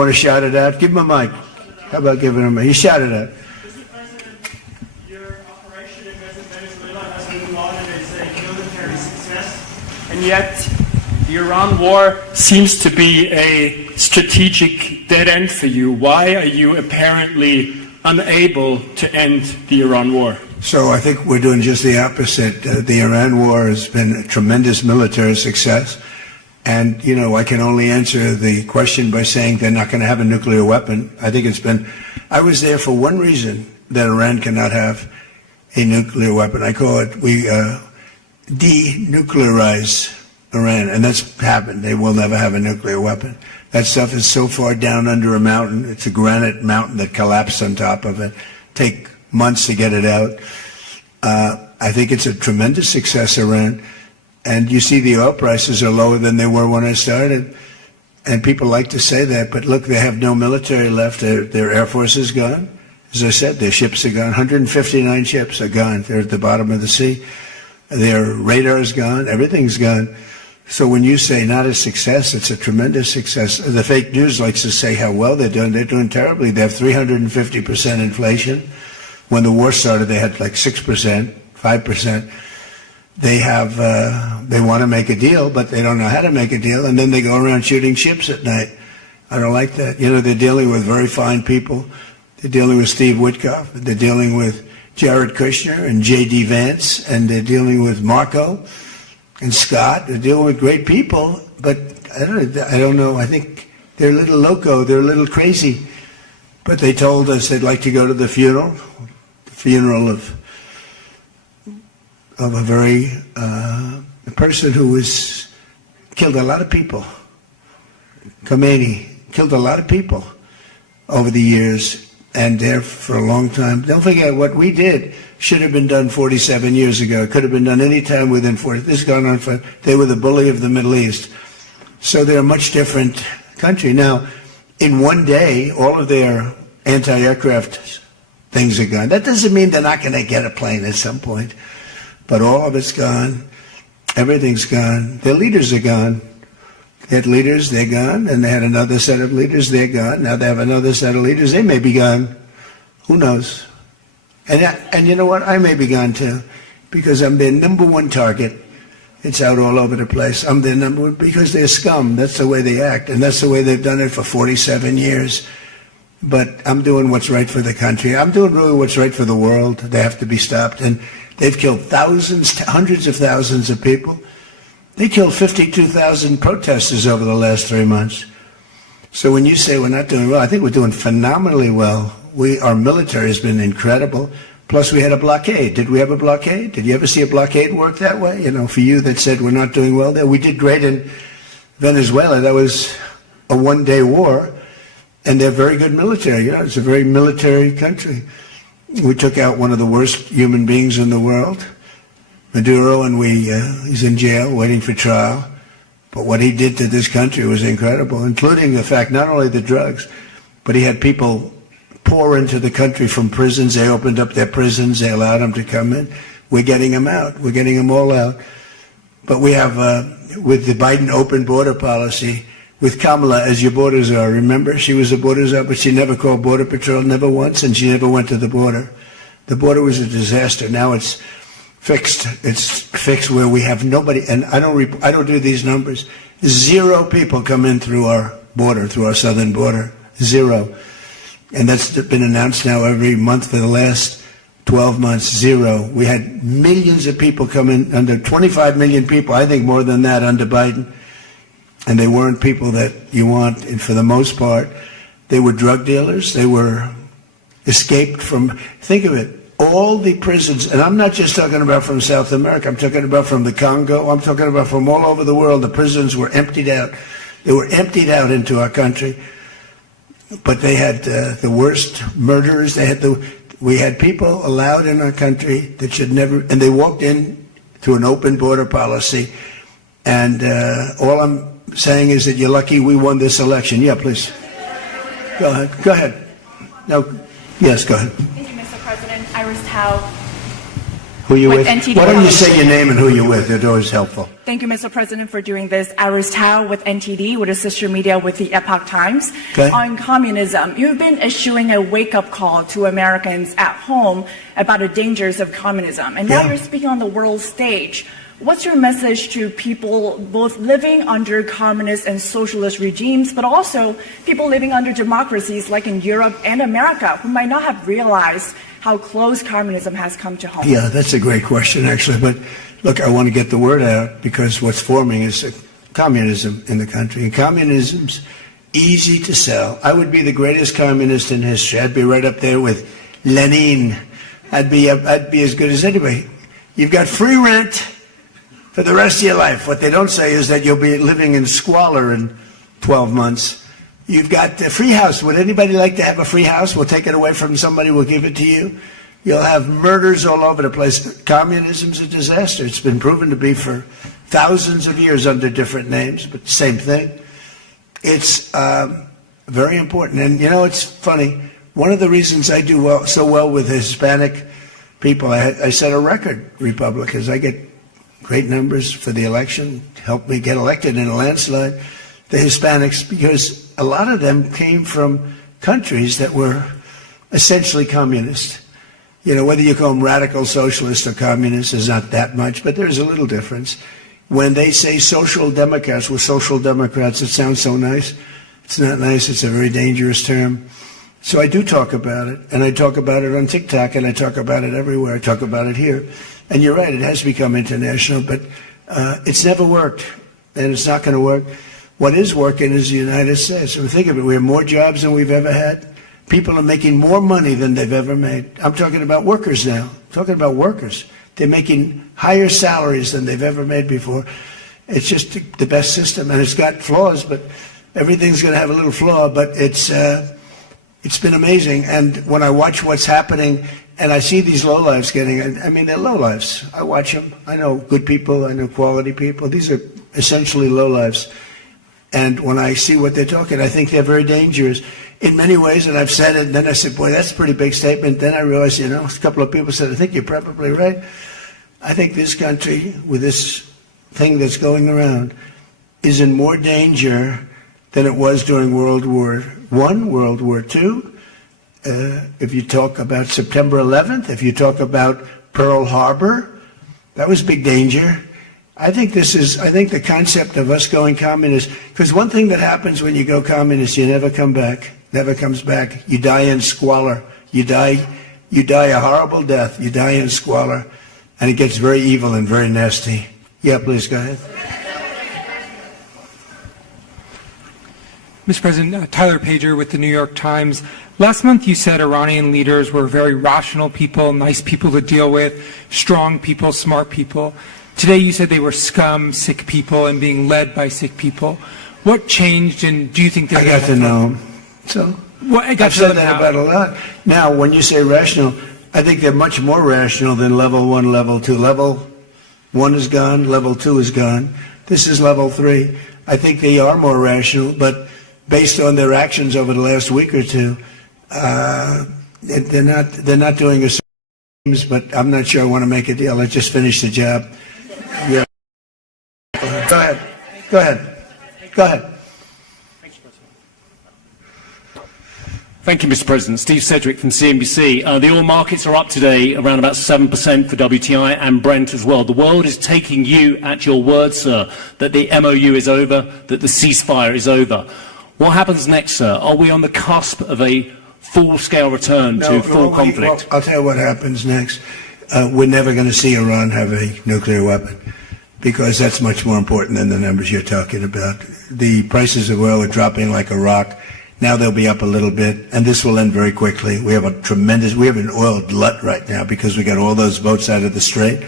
Want to shout it out? Give him a mic. How about giving him a mic? You shout it out. Mr. President, your operation in Venezuela has been lauded as a military success, and yet the Iran war seems to be a strategic dead end for you. Why are you apparently unable to end the Iran war? So I think we're doing just the opposite. The Iran war has been a tremendous military success. And, you know, I can only answer the question by saying they're not going to have a nuclear weapon. I think I was there for one reason, that Iran cannot have a nuclear weapon. I call it, we denuclearize Iran, and that's happened. They will never have a nuclear weapon. That stuff is so far down under a mountain. It's a granite mountain that collapsed on top of it. Take months to get it out. I think it's a tremendous success, Iran. And you see the oil prices are lower than they were when I started. And people like to say that, but look, they have no military left. Their Air Force is gone. As I said, their ships are gone. 159 ships are gone. They're at the bottom of the sea. Their radar is gone. Everything's gone. So when you say not a success, it's a tremendous success. The fake news likes to say how well they're doing. They're doing terribly. They have 350% inflation. When the war started, they had like 6%, 5%. They want to make a deal, but they don't know how to make a deal, and then they go around shooting ships at night. I don't like that. You know, they're dealing with very fine people. They're dealing with Steve Witkoff. They're dealing with Jared Kushner and J.D. Vance, and they're dealing with Marco and Scott. They're dealing with great people, but I don't know. I think they're a little loco. They're a little crazy. But they told us they'd like to go to the funeral of a person who killed a lot of people. Khomeini killed a lot of people over the years, and there for a long time. Don't forget, what we did should have been done 47 years ago. It could have been done any time within 40. This has gone on for, they were the bully of the Middle East. So they're a much different country. Now, in one day, all of their anti-aircraft things are gone. That doesn't mean they're not going to get a plane at some point. But all of it's gone. Everything's gone. Their leaders are gone. They had leaders, they're gone. And they had another set of leaders, they're gone. Now they have another set of leaders, they may be gone. Who knows? And you know what? I may be gone too. Because I'm their number one target. It's out all over the place. I'm their number one because they're scum. That's the way they act. And that's the way they've done it for 47 years. But I'm doing what's right for the country. I'm doing really what's right for the world. They have to be stopped. And they've killed thousands, hundreds of thousands of people. They killed 52,000 protesters over the last 3 months. So when you say we're not doing well, I think we're doing phenomenally well. Our military has been incredible. Plus we had a blockade. Did we have a blockade? Did you ever see a blockade work that way? You know, for you that said we're not doing well there. We did great in Venezuela. That was a one-day war. And they're very good military. You know, it's a very military country. We took out one of the worst human beings in the world, Maduro, and he's in jail waiting for trial. But what he did to this country was incredible, including the fact not only the drugs, but he had people pour into the country from prisons. They opened up their prisons. They allowed them to come in. We're getting them out. We're getting them all out. But we have, with the Biden open border policy, with Kamala as your border czar. Remember, she was a border czar, but she never called Border Patrol, never once, and she never went to the border. The border was a disaster. Now it's fixed. It's fixed where we have nobody, and I don't do these numbers. 0 people come in through our border, through our southern border. 0. And that's been announced now every month for the last 12 months. 0. We had millions of people come in, under 25 million people, I think more than that under Biden. And they weren't people that you want, and for the most part, they were drug dealers. They were escaped from, think of it, all the prisons, and I'm not just talking about from South America, I'm talking about from the Congo, I'm talking about from all over the world. The prisons were emptied out. They were emptied out into our country. But they had the worst murderers. We had people allowed in our country that should never, and they walked in to an open border policy. And all I'm saying is that you're lucky we won this election. Yeah, please. Go ahead. Go ahead. No. Yes, go ahead. Thank you, Mr. President. Iris Tao. Who you with? NTD. Why don't you say your name and who you're with? It's always helpful. Thank you, Mr. President, for doing this. Iris Tao with NTD, with a sister media with the Epoch Times. Okay. On communism, you've been issuing a wake-up call to Americans at home about the dangers of communism. And now you're speaking on the world stage. What's your message to people both living under communist and socialist regimes, but also people living under democracies like in Europe and America who might not have realized how close communism has come to home? Yeah, that's a great question, actually. But look, I want to get the word out because what's forming is communism in the country. And communism's easy to sell. I would be the greatest communist in history. I'd be right up there with Lenin. I'd be as good as anybody. You've got free rent for the rest of your life. What they don't say is that you'll be living in squalor in 12 months. You've got a free house. Would anybody like to have a free house? We'll take it away from somebody. We'll give it to you. You'll have murders all over the place. Communism's a disaster. It's been proven to be for thousands of years under different names, but same thing. It's very important. And, you know, it's funny. One of the reasons I do so well with Hispanic people, I set a record, Republicans. I get great numbers for the election, helped me get elected in a landslide. The Hispanics, because a lot of them came from countries that were essentially communist. You know, whether you call them radical socialist or communist is not that much, but there's a little difference. When they say social democrats, we're social democrats, it sounds so nice. It's not nice, it's a very dangerous term. So I do talk about it, and I talk about it on TikTok, and I talk about it everywhere. I talk about it here. And you're right, it has become international, but it's never worked, and it's not going to work. What is working is the United States. I mean, think of it, we have more jobs than we've ever had. People are making more money than they've ever made. I'm talking about workers now. I'm talking about workers. They're making higher salaries than they've ever made before. It's just the best system, and it's got flaws, but everything's going to have a little flaw, but it's been amazing. And when I watch what's happening, and I see these lowlifes I mean, they're lowlifes. I watch them. I know good people. I know quality people. These are essentially lowlifes. And when I see what they're talking, I think they're very dangerous in many ways. And I've said it, and then I said, boy, that's a pretty big statement. Then I realized, you know, a couple of people said, I think you're probably right. I think this country, with this thing that's going around, is in more danger than it was during World War I, World War II. If you talk about September 11th, if you talk about Pearl Harbor, that was big danger. I think the concept of us going communist, because one thing that happens when you go communist, you never come back, never comes back. You die in squalor. You die a horrible death. You die in squalor, and it gets very evil and very nasty. Yeah, please go ahead. Mr. President, Tyler Pager with the New York Times. Last month you said Iranian leaders were very rational people, nice people to deal with, strong people, smart people. Today you said they were scum, sick people, and being led by sick people. What changed, and do you think I got to know them. So I've said that about a lot. Now, when you say rational, I think they're much more rational than level 1, level 2. Level 1 is gone, level 2 is gone. This is level 3. I think they are more rational, but based on their actions over the last week or two, they're not doing a certain, but I'm not sure I want to make a deal. Let's just finish the job. Yeah. Go ahead. Thank you, Mr. President. Steve Sedgwick from CNBC. The oil markets are up today around about 7% for WTI and Brent as well. The world is taking you at your word, sir, that the MOU is over, that the ceasefire is over. What happens next, sir? Are we on the cusp of a full-scale return to full conflict? Well, I'll tell you what happens next. We're never going to see Iran have a nuclear weapon, because that's much more important than the numbers you're talking about. The prices of oil are dropping like a rock. Now they'll be up a little bit, and this will end very quickly. We have an oil glut right now because we got all those boats out of the strait,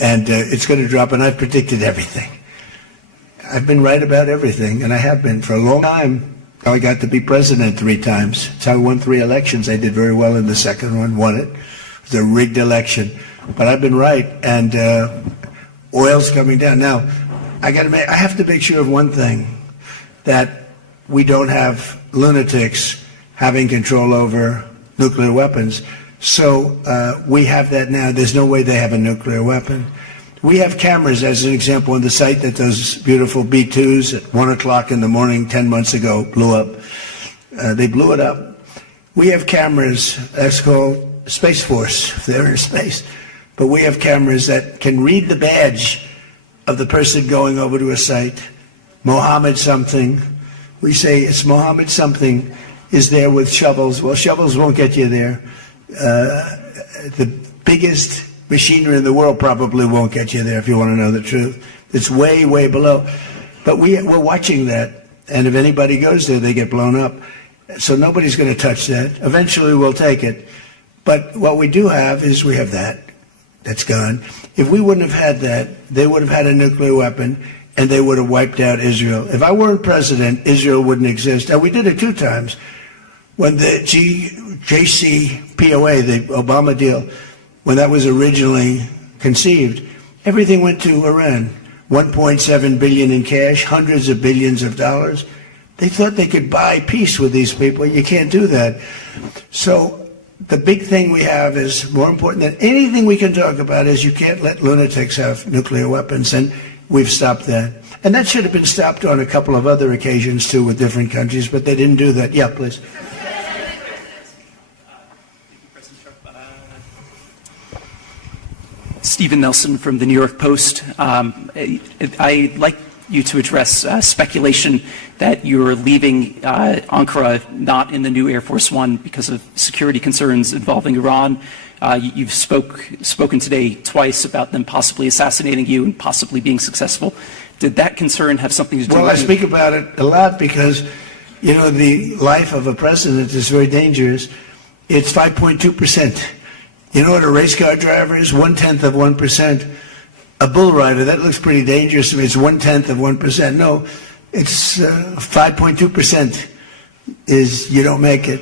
and it's going to drop, and I've predicted everything. I've been right about everything, and I have been for a long time. I got to be president 3 times. That's how I won 3 elections. I did very well in the second one, won it. It was a rigged election, but I've been right, and oil's coming down. Now, I have to make sure of one thing, that we don't have lunatics having control over nuclear weapons. So we have that now. There's no way they have a nuclear weapon. We have cameras, as an example, on the site that those beautiful B-2s at 1 o'clock in the morning 10 months ago blew up. They blew it up. We have cameras, that's called Space Force, if they're in space. But we have cameras that can read the badge of the person going over to a site. Mohammed something. We say it's Mohammed something is there with shovels. Well, shovels won't get you there. The biggest machinery in the world probably won't get you there, if you want to know the truth. It's way, way below. But we're watching that, and if anybody goes there, they get blown up. So nobody's going to touch that. Eventually we'll take it. But what we do have is we have that. That's gone. If we wouldn't have had that, they would have had a nuclear weapon, and they would have wiped out Israel. If I weren't president, Israel wouldn't exist. And we did it 2 times. When the JCPOA, the Obama deal, when that was originally conceived, everything went to Iran. 1.7 billion in cash, hundreds of billions of dollars. They thought they could buy peace with these people. You can't do that. So the big thing we have is more important than anything we can talk about is you can't let lunatics have nuclear weapons, and we've stopped that. And that should have been stopped on a couple of other occasions too with different countries, but they didn't do that. Yeah, please. Stephen Nelson from the New York Post. I'd like you to address speculation that you're leaving Ankara not in the new Air Force One because of security concerns involving Iran. You've spoken today twice about them possibly assassinating you and possibly being successful. Did that concern have something to do with it? Well, I speak about it a lot because, you know, the life of a president is very dangerous. It's 5.2%. You know what a race car driver is? 1/10 of 1%. A bull rider, that looks pretty dangerous to me. It's 1/10 of 1%. No, it's 5.2% is you don't make it.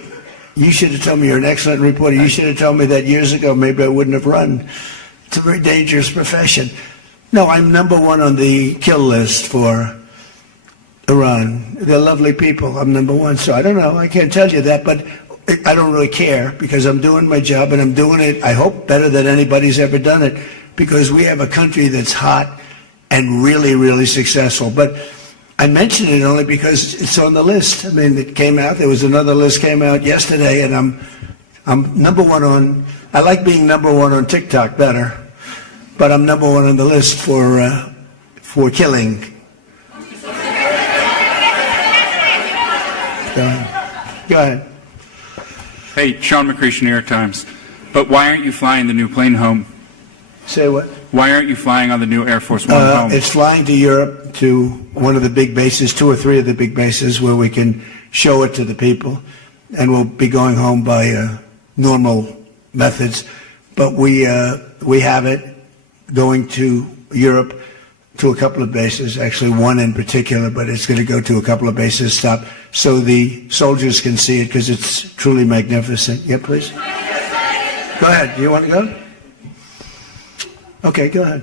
You should have told me. You're an excellent reporter. You should have told me that years ago. Maybe I wouldn't have run. It's a very dangerous profession. No, I'm number 1 on the kill list for Iran. They're lovely people. I'm number 1. So I don't know. I can't tell you that, but I don't really care because I'm doing my job and I'm doing it, I hope, better than anybody's ever done it because we have a country that's hot and really, really successful. But I mention it only because it's on the list. I mean, it came out. There was another list came out yesterday, and I'm number 1 on. I like being number 1 on TikTok better, but I'm number 1 on the list for killing. Go ahead. Hey, Sean McCreesh, New York Times. But why aren't you flying the new plane home? Say what? Why aren't you flying on the new Air Force One home? It's flying to Europe, to one of the big bases, 2 or 3 of the big bases where we can show it to the people. And we'll be going home by normal methods. But we have it going to Europe to a couple of bases, actually 1 in particular, but it's going to go to a couple of bases, stop, so the soldiers can see it because it's truly magnificent. Yeah, please? Go ahead. Do you want to go? Okay, go ahead.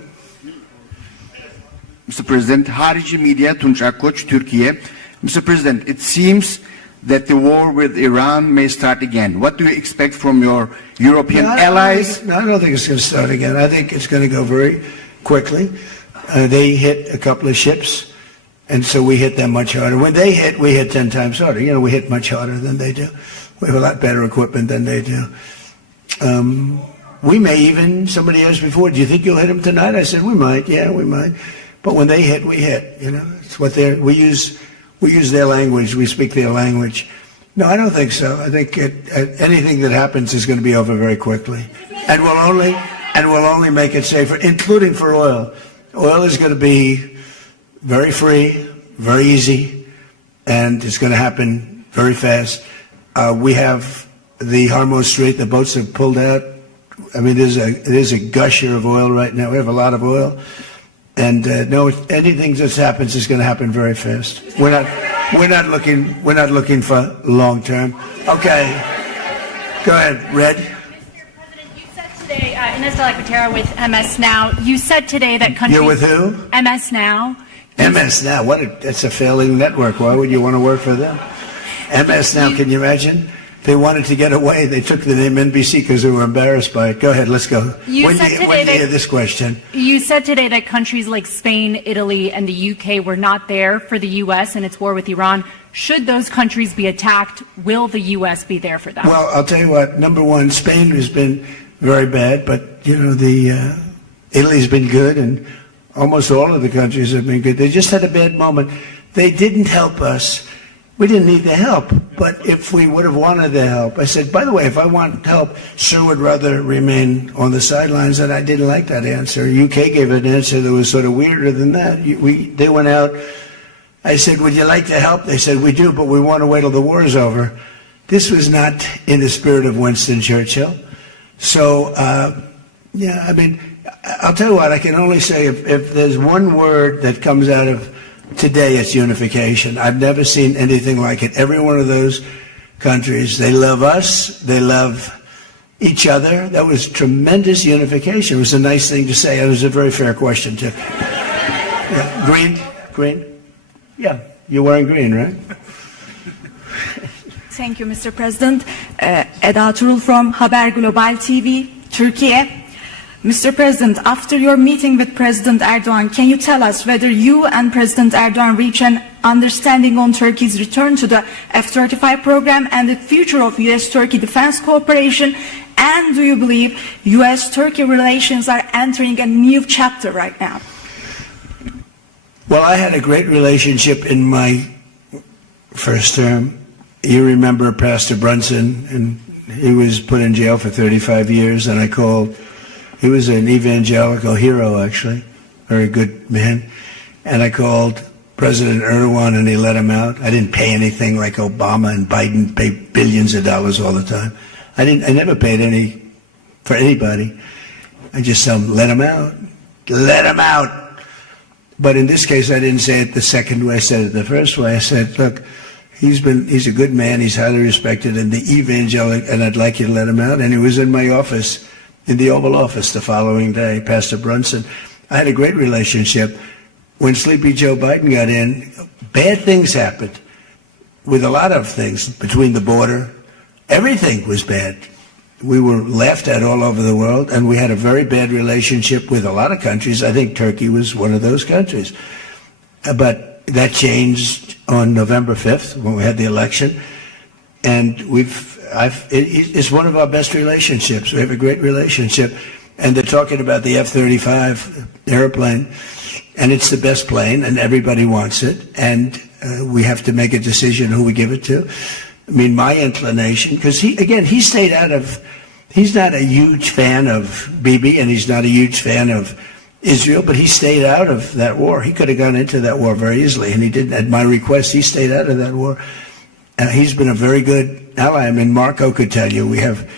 Mr. President, Harici Media, Tunç Akkoç, Türkiye. Mr. President, it seems that the war with Iran may start again. What do you expect from your European allies? I don't think it's going to start again. I think it's going to go very quickly. They hit a couple of ships, and so we hit them much harder. When they hit, we hit 10 times harder. You know, we hit much harder than they do. We have a lot better equipment than they do. We may even, somebody asked before, do you think you'll hit them tonight? I said, we might. Yeah, we might. But when they hit, we hit. You know, it's what we use their language. We speak their language. No, I don't think so. I think anything that happens is going to be over very quickly, and we'll only make it safer, including for oil. Oil is going to be very free, very easy, and it's going to happen very fast. We have the Hormuz Strait. The boats have pulled out. I mean, there's a gusher of oil right now. We have a lot of oil. And no, anything that happens is going to happen very fast. We're not looking for long term. Okay, go ahead, Red. Mr. President, you said today, Inez de la Cuetara with MS Now. You said today that countries. You're with who? MS Now. MS Now. That's a failing network. Why would you want to work for them? MS Now. Can you imagine? they wanted to get away. They took the name NBC because they were embarrassed by it. Go ahead, let's go. When do you hear this question? You said today that countries like Spain, Italy, and the UK were not there for the U.S. in its war with Iran. Should those countries be attacked, will the U.S. be there for them? Well, I'll tell you what. Number one, Spain has been very bad, but Italy's been good, and almost all of the countries have been good. They just had a bad moment. They didn't help us. We didn't need the help, but if we would have wanted the help, I said, by the way, if I want help, Sir would rather remain on the sidelines, and I didn't like that answer. UK gave an answer that was sort of weirder than that. They went out. I said, would you like to help? They said, we do, but we want to wait till the war is over. This was not in the spirit of Winston Churchill. So, yeah, I mean, I'll tell you what, I can only say if there's one word that comes out of today, it's unification. I've never seen anything like it. Every one of those countries, they love us, they love each other. That was tremendous unification. It was a nice thing to say. It was a very fair question, too. Yeah. Green? Yeah, you're wearing green, right? Thank you, Mr. President. Eda Turul from Haber Global TV, Turkey. Mr. President, after your meeting with President Erdogan, can you tell us whether you and President Erdogan reach an understanding on Turkey's return to the F-35 program and the future of U.S.-Turkey defense cooperation? And do you believe U.S.-Turkey relations are entering a new chapter right now? Well, I had a great relationship in my first term. You remember Pastor Brunson, and he was put in jail for 35 years, and I called. He was an evangelical hero, actually, very good man. And I called President Erdogan, and he let him out. I didn't pay anything like Obama and Biden pay billions of dollars all the time. I never paid any for anybody. I just said, let him out. Let him out. But in this case, I didn't say it the second way. I said it the first way. I said, look, he's a good man. He's highly respected in the evangelical, and I'd like you to let him out. And he was in my office, in the Oval Office the following day, Pastor Brunson. I had a great relationship. When Sleepy Joe Biden got in, bad things happened with a lot of things between the border. Everything was bad. We were laughed at all over the world, and we had a very bad relationship with a lot of countries. I think Turkey was one of those countries. But that changed on November 5th when we had the election, and it's one of our best relationships. We have a great relationship, and they're talking about the F-35 airplane, and it's the best plane, and everybody wants it, and we have to make a decision who we give it to. I mean, my inclination, because he stayed out of, he's not a huge fan of Bibi, and he's not a huge fan of Israel, but he stayed out of that war. He could have gone into that war very easily, and he didn't. At my request, he stayed out of that war. He's been a very good ally. I mean, Marco could tell you we have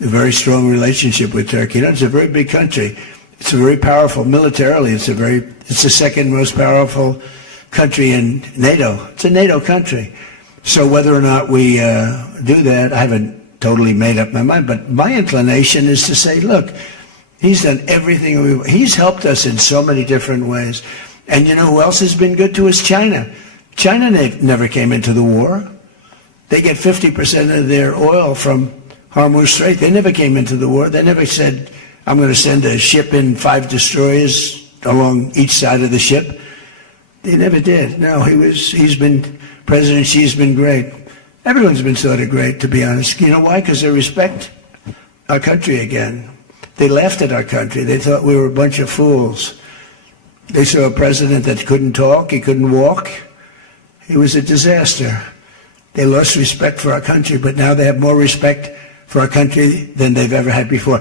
a very strong relationship with Turkey. You know, it's a very big country. It's a very powerful militarily. It's the second most powerful country in NATO. It's a NATO country. So whether or not we do that, I haven't totally made up my mind. But my inclination is to say, look, he's done everything. He's helped us in so many different ways. And you know who else has been good to us? China. China never came into the war. They get 50% of their oil from Hormuz Strait. They never came into the war. They never said, I'm going to send a ship in 5 destroyers along each side of the ship. They never did. No, President Xi's been great. Everyone's been sort of great, to be honest. You know why? Because they respect our country again. They laughed at our country. They thought we were a bunch of fools. They saw a president that couldn't talk, he couldn't walk. He was a disaster. They lost respect for our country, but now they have more respect for our country than they've ever had before.